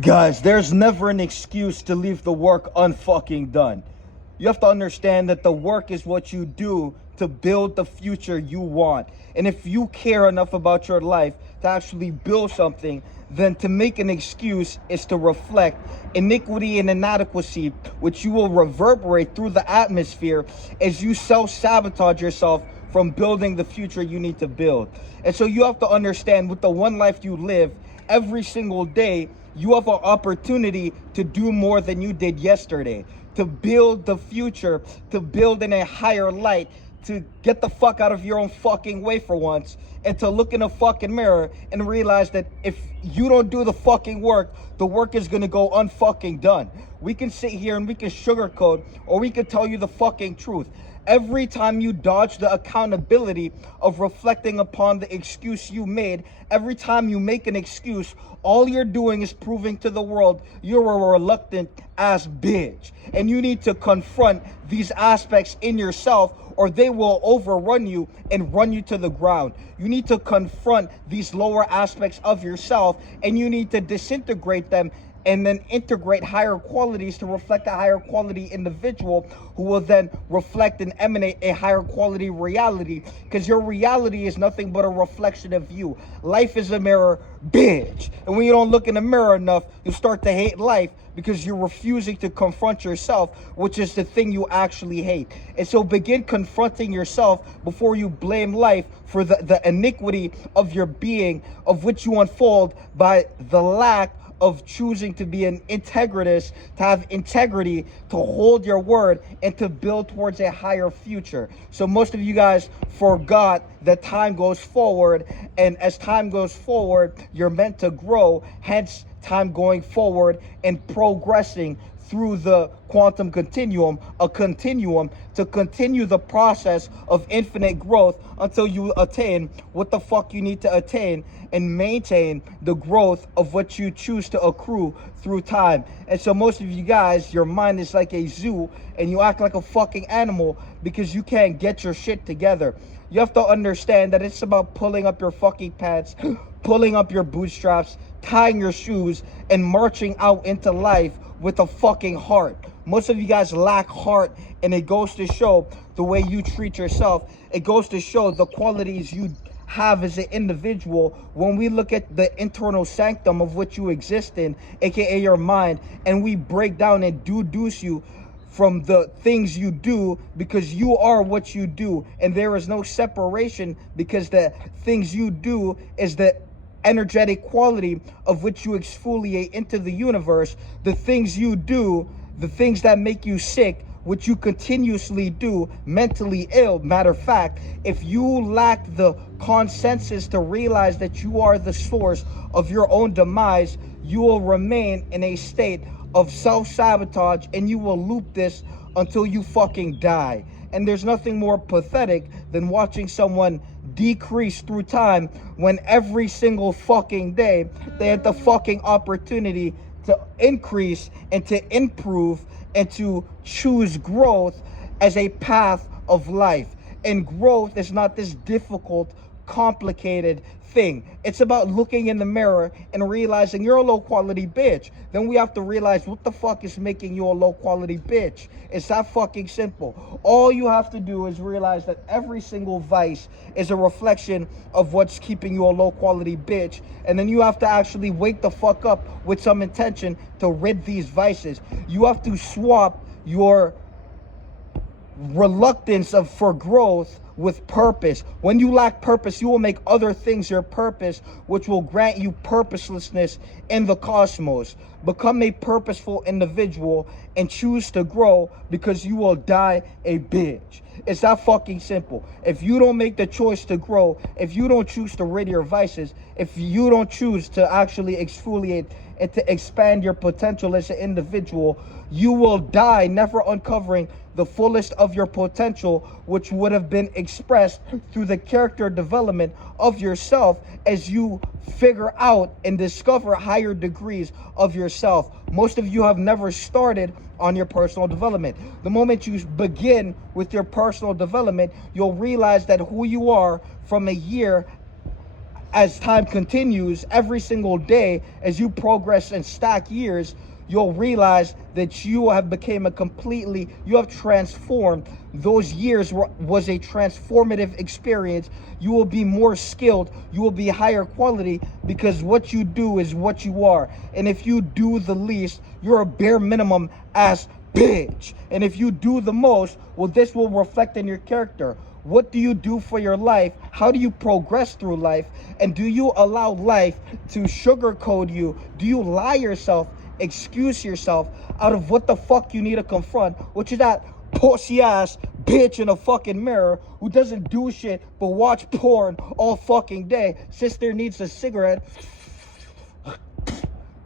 Guys, there's never an excuse to leave the work unfucking done. You have to understand that the work is what you do to build the future you want. And if you care enough about your life to actually build something, then to make an excuse is to reflect iniquity and inadequacy, which you will reverberate through the atmosphere as you self-sabotage yourself from building the future you need to build. And so you have to understand, with the one life you live, every single day, you have an opportunity to do more than you did yesterday, to build the future, to build in a higher light, to get the fuck out of your own fucking way for once, and to look in a fucking mirror and realize that if you don't do the fucking work, the work is gonna go unfucking done. We can sit here and we can sugarcoat, or we can tell you the fucking truth. Every time you dodge the accountability of reflecting upon the excuse you made, every time you make an excuse, all you're doing is proving to the world you're a reluctant ass bitch. And you need to confront these aspects in yourself, or they will overrun you and run you to the ground. You need to confront these lower aspects of yourself, and you need to disintegrate them and then integrate higher qualities to reflect a higher quality individual who will then reflect and emanate a higher quality reality, because your reality is nothing but a reflection of you. Life is a mirror, bitch. And when you don't look in the mirror enough, you start to hate life because you're refusing to confront yourself, which is the thing you actually hate. And so begin confronting yourself before you blame life for the iniquity of your being, of which you unfold by the lack of choosing to be an integritist, to have integrity, to hold your word, and to build towards a higher future. So most of you guys forgot that time goes forward, and as time goes forward, you're meant to grow. Hence, time going forward and progressing through the quantum continuum, a continuum to continue the process of infinite growth until you attain what the fuck you need to attain and maintain the growth of what you choose to accrue through time. And so most of you guys, your mind is like a zoo and you act like a fucking animal because you can't get your shit together. You have to understand that it's about pulling up your fucking pants, pulling up your bootstraps, tying your shoes, and marching out into life with a fucking heart. Most of you guys lack heart, and it goes to show the way you treat yourself. It goes to show the qualities you have as an individual. When we look at the internal sanctum of which you exist in, aka your mind, and we break down and deduce you from the things you do, because you are what you do, and there is no separation, because the things you do is the energetic quality of which you exfoliate into the universe. The things you do, the things that make you sick, which you continuously do, mentally ill. Matter of fact, if you lack the consensus to realize that you are the source of your own demise, you will remain in a state of self-sabotage, and you will loop this until you fucking die. And there's nothing more pathetic than watching someone decrease through time when every single fucking day they had the fucking opportunity to increase and to improve and to choose growth as a path of life. And growth is not this difficult, complicated thing. It's about looking in the mirror and realizing you're a low quality bitch. Then we have to realize what the fuck is making you a low quality bitch. It's that fucking simple. All you have to do is realize that every single vice is a reflection of what's keeping you a low quality bitch. And then you have to actually wake the fuck up with some intention to rid these vices. You have to swap your reluctance for growth with purpose. When you lack purpose, you will make other things your purpose, which will grant you purposelessness in the cosmos. Become a purposeful individual and choose to grow, because you will die a bitch. It's that fucking simple. If you don't make the choice to grow, if you don't choose to rid your vices, if you don't choose to actually exfoliate and to expand your potential as an individual, you will die never uncovering the fullest of your potential, which would have been expressed through the character development of yourself as you figure out and discover higher degrees of yourself. Most of you have never started on your personal development. The moment you begin with your personal development, you'll realize that who you are from a year as time continues, every single day, as you progress and stack years, you'll realize that you have become you have transformed. Those years was a transformative experience. You will be more skilled, you will be higher quality, because what you do is what you are. And if you do the least, you're a bare minimum ass bitch. And if you do the most, well, this will reflect in your character. What do you do for your life? How do you progress through life? And do you allow life to sugarcoat you? Do you lie yourself, excuse yourself out of what the fuck you need to confront, which is that pussy ass bitch in a fucking mirror who doesn't do shit but watch porn all fucking day? Sister needs a cigarette.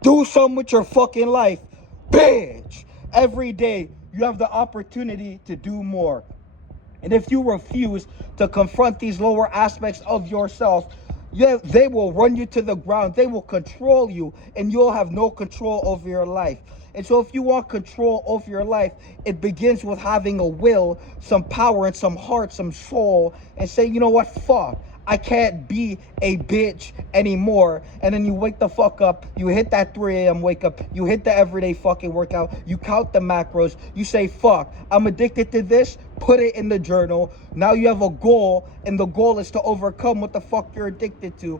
Do something with your fucking life, bitch. Every day you have the opportunity to do more. And if you refuse to confront these lower aspects of yourself, they will run you to the ground. They will control you, and you'll have no control over your life. And so if you want control over your life, it begins with having a will, some power, and some heart, some soul, and say, you know what, fuck, I can't be a bitch anymore. And then you wake the fuck up, you hit that 3 a.m. wake up, you hit the everyday fucking workout, you count the macros, you say, fuck, I'm addicted to this, put it in the journal. Now you have a goal, and the goal is to overcome what the fuck you're addicted to.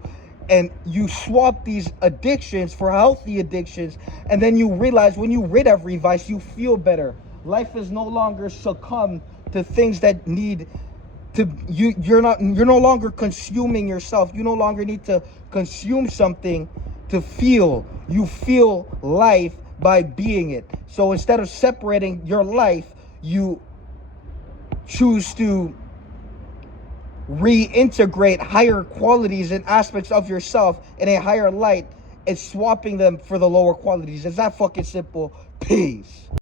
And you swap these addictions for healthy addictions, and then you realize when you rid every vice, you feel better. Life is no longer succumb to things that need to you're no longer consuming yourself. You no longer need to consume something to feel. You feel life by being it. So instead of separating your life, you choose to reintegrate higher qualities and aspects of yourself in a higher light and swapping them for the lower qualities. It's that fucking simple. Peace.